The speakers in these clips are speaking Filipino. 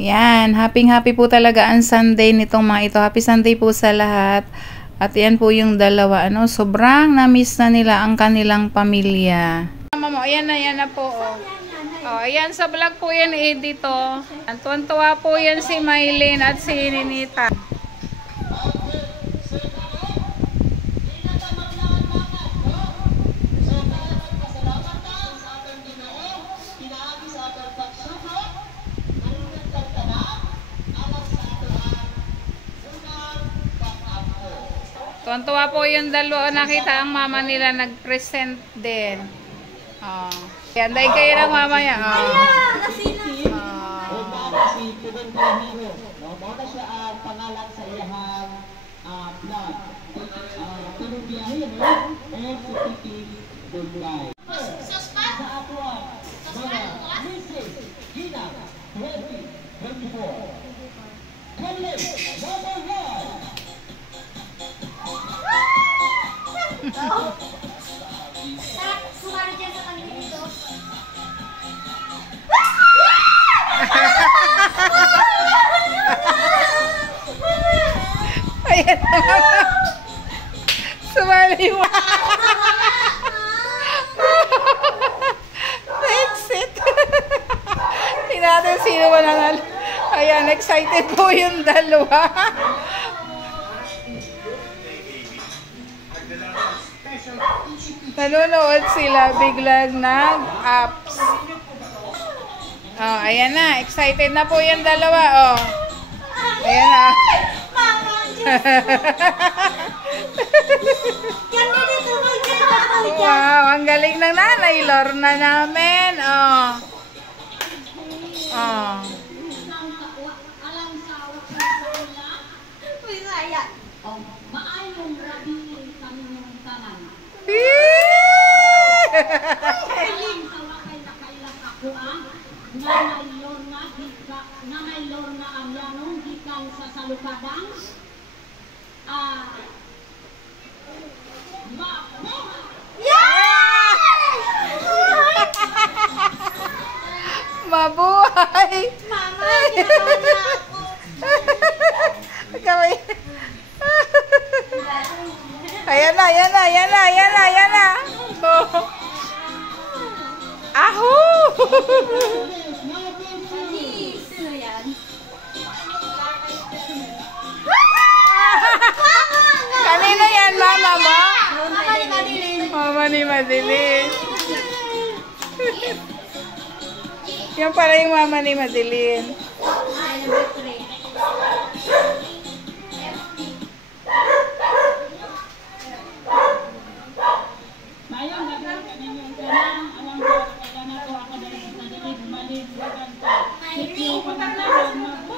Yan, happy po talaga ang Sunday nitong mga ito. Happy Sunday po sa lahat. At yan po yung dalawa, ano, sobrang na-miss na nila ang kanilang pamilya. Mama mo, ayan na po. Oh, ayan sa vlog po yan dito. Tuwan-tuwa po yan si Mylene at si Ninita. Tuwan-tuwa po yung dalawa. Nakita ang mama nila nag-present din. Oh. Yan, dahil kayo ng mama niya. Oh. Baka siya ang pangalan sa iyahang vlog. Pero biyahe mo, FCTV Dubai. Sa atuan, mga Mrs. Gina 2024. Kali, number 1. Sumali dyan sa kanila dito. Ayan. Sumali mo. Exit. Tingnan sino ba nanalo. Ayan, excited po yung dalawa. Nanonood sila, biglang nag-apps. Oh, ayan na. Excited na po yung dalawa. Oh. Ayan na. Wow, ang galing ng nanay Lorna namin. Oh. Oh. Nanay Lorna ang yanong gikan sa salukadang Mabuhay! Mama, ginagawa na ako. Kamay. Ayan na, ayan na, ayan na, ayan na, ayan na. Oh. Aho! Sino yan? Kanino yan, mama mo? Mama ni Madeline. Mama ni Madeline. Yan pala yung mama ni Madeline. Ay, number 3. Mayang gagawin ka ninyong kanang alam ko, kailangan ko ako dahil sa dali bumalik sa kanta. Sikyo pangalan na po.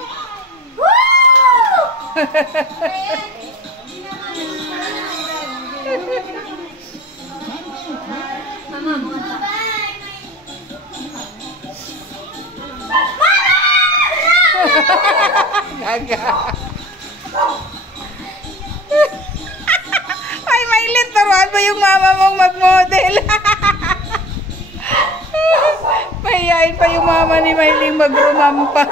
Mama mo. Gaga. Ay, Mylene, turuan mo yung mama mong mag-model. Mahihayin pa yung mama ni Mylene mag-rumampa.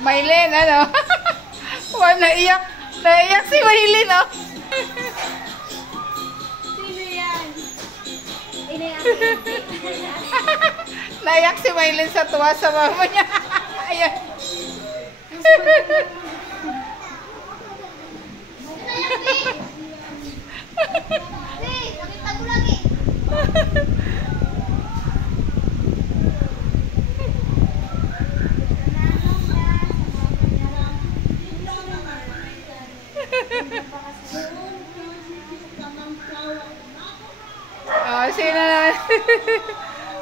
Mylene, ano? Wow, naiyak. Naiyak si Mylene, oh. Sino yan? Naiyak si Mylene sa tuwa sa mama niya. Ayan. Pakita ko lagi. Oh, sino naman?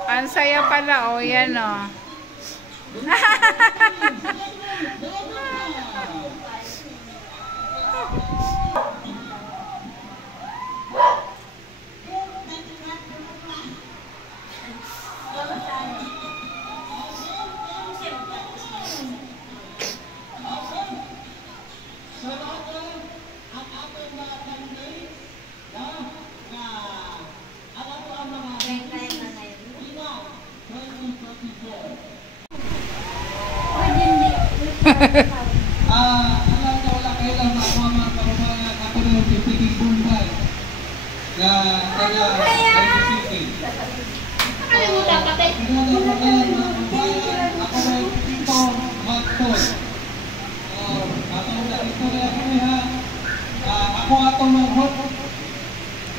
Ang saya pala, oh, yan, oh. Alam ko wala kayo lang ako ang mga kababayan. Ako na yung pipiging bumbay na taga Quezon City. Nakalimutan ka, te. Ako na yung Tito Magtol. Ako atong manghot.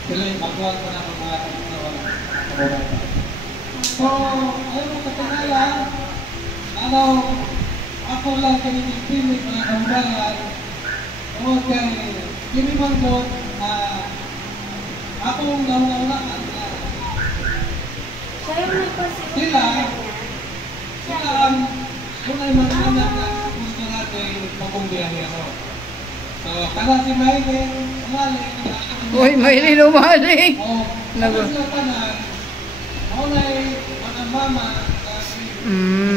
Sila yung magwag ko na mga kababayan. So, ayaw mo katagalan, ako lang kayo nagpilit mga kababayan. O kay Jimmy Mangot, akong naunaulaan na sila ang tunay mga anak na gusto natin magkumbiyahe ako. So, kana si Maylin, umaling, Uy, may lumaling. o, kana sila tanan, maulay mga mama na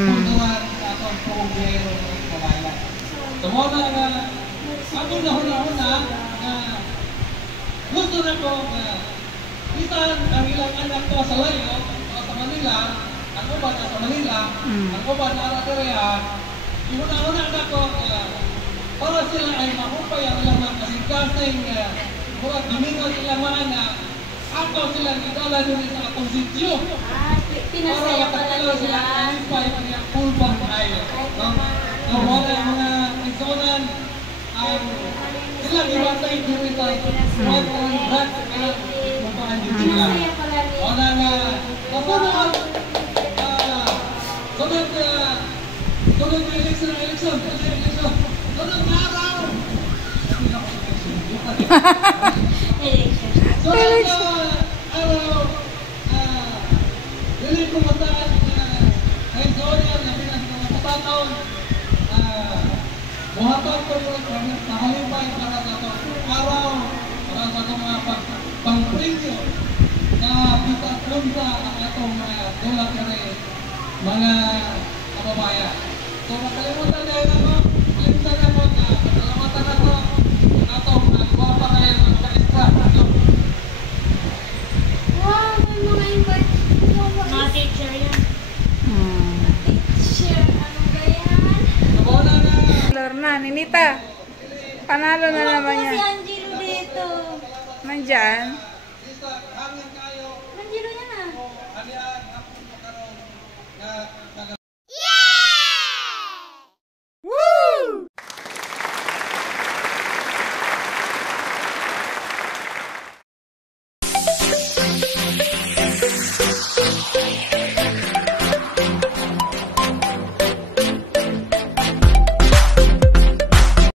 puntuan sa atong kumbiyahe ng kabayan. So, muna nga, ako na huna-huna na gusto na ko na isan ang ilang anak ko sa layo o sa Manila, ang uban na sa Manila, ang uban na Araterea, ihuna-huna na ko para sila ay mahupay ang ilang mga kasing-kasing murag domingo ilang mga na ako silang idala nila sa atong sityo. Pinasaya pala Para sila nila. alipay ang iyang pulbang kayo. So, mga igsonan ang silang iwantay dito what on that mabaan din sila. Pinasaya pala O nila. na kasunod, sunod na eleksyon, sunod na araw. Sunod na araw, dili ko mataan kahit Zoya na pinagpapataon, muhatag ko yung nahalipay para sa itong araw, para sa itong mga pang-premyo na punta ang itong dulak na rin mga kababayan. So, makalimutan dahil ako, kalimutan ako na pasalamatan ako ang itong guwapa kayo ng mga extra. Wow, may mga invite. Mga teacher yan. Teacher, ano ba yan? Nabona na! Lorna, Ninita. Panalo na naman Si yan. Angelo dito. Nandyan. Lisa,